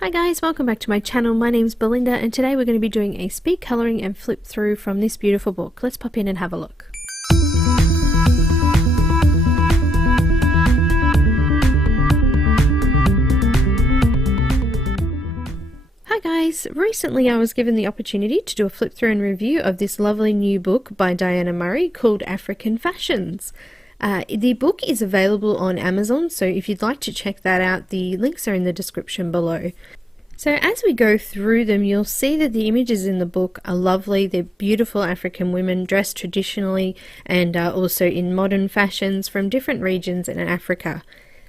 Hi guys, welcome back to my channel. My name's Belinda and today we're going to be doing a speed colouring and flip through from this beautiful book. Let's pop in and have a look. Hi guys, recently I was given the opportunity to do a flip through and review of this lovely new book by Diana Murray called African Fashions. The book is available on Amazon, so if you'd like to check that out, the links are in the description below. So as we go through them, you'll see that the images in the book are lovely. They're beautiful African women dressed traditionally and also in modern fashions from different regions in Africa.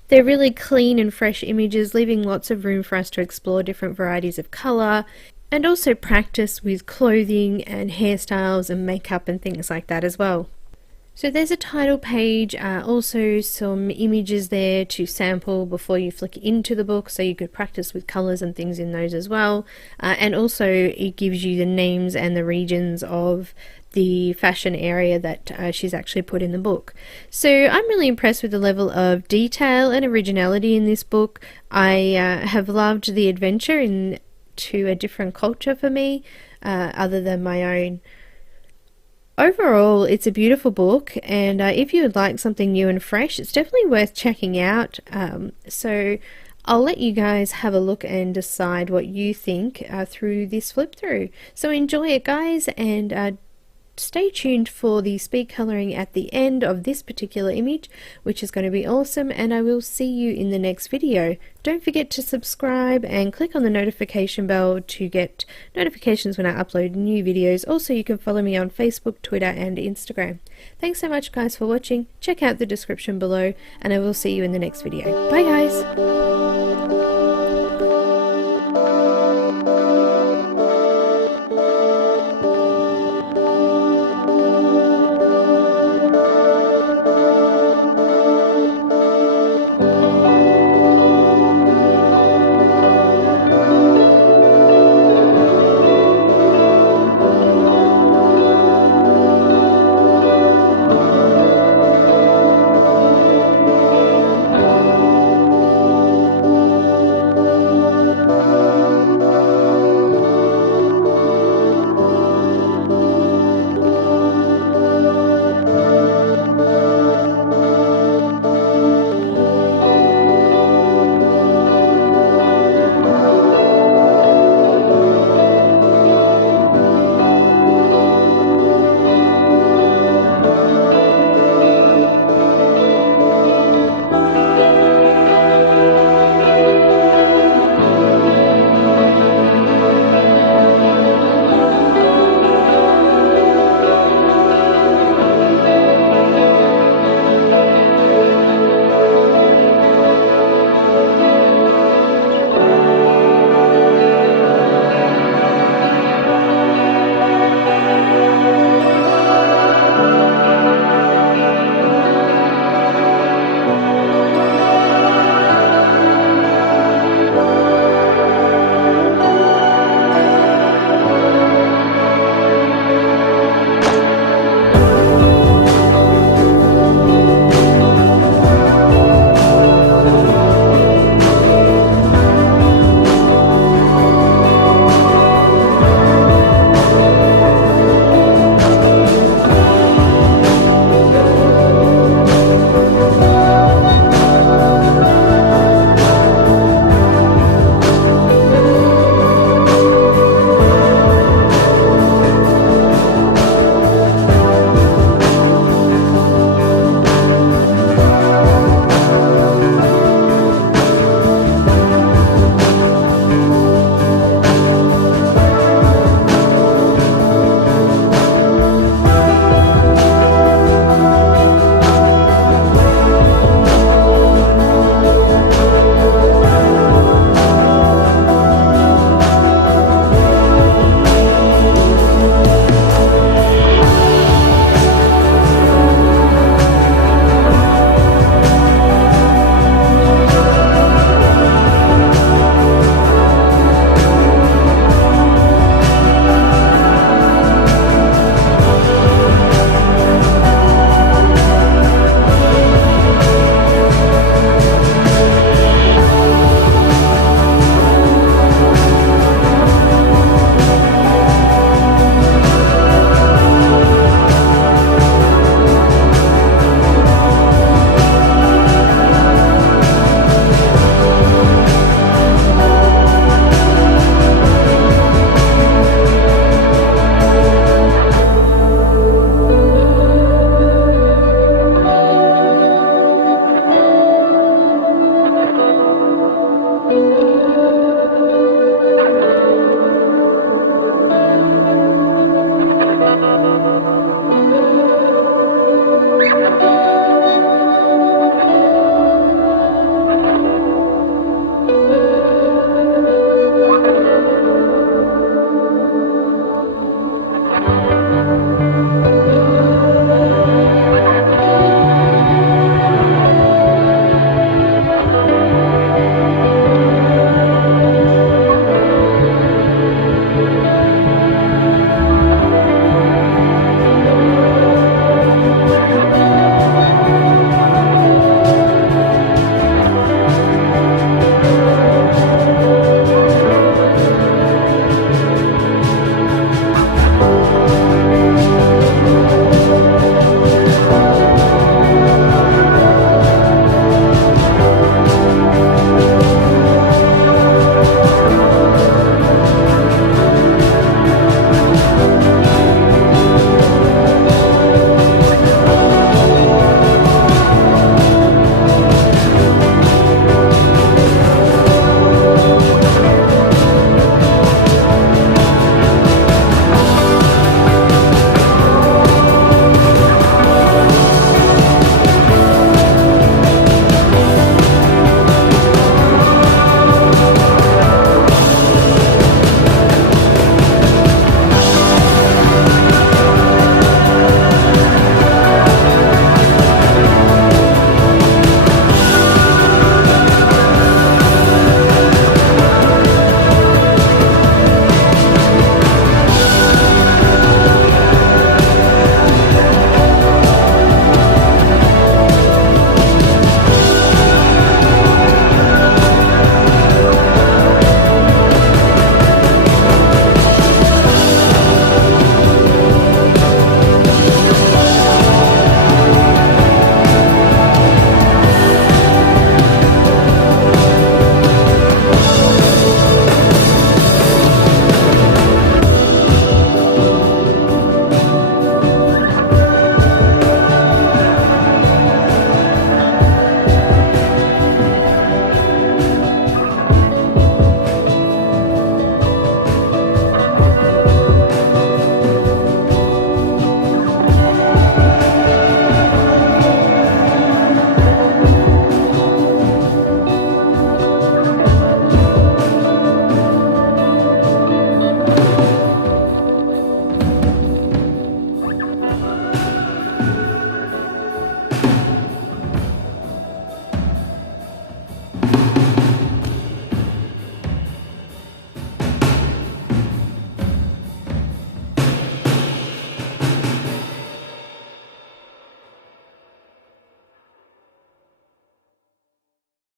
They're really clean and fresh images, leaving lots of room for us to explore different varieties of colour and also practice with clothing and hairstyles and makeup and things like that as well. So there's a title page, also some images there to sample before you flick into the book, so you could practice with colours and things in those as well. And also it gives you the names and the regions of the fashion area that she's actually put in the book. So I'm really impressed with the level of detail and originality in this book. I have loved the adventure into a different culture for me, other than my own. Overall, it's a beautiful book, and if you would like something new and fresh, it's definitely worth checking out. So I'll let you guys have a look and decide what you think through this flip through. So enjoy it guys, and stay tuned for the speed colouring at the end of this particular image, which is going to be awesome, and I will see you in the next video. Don't forget to subscribe and click on the notification bell to get notifications when I upload new videos. Also, you can follow me on Facebook, Twitter and Instagram. Thanks so much guys for watching. Check out the description below and I will see you in the next video. Bye guys!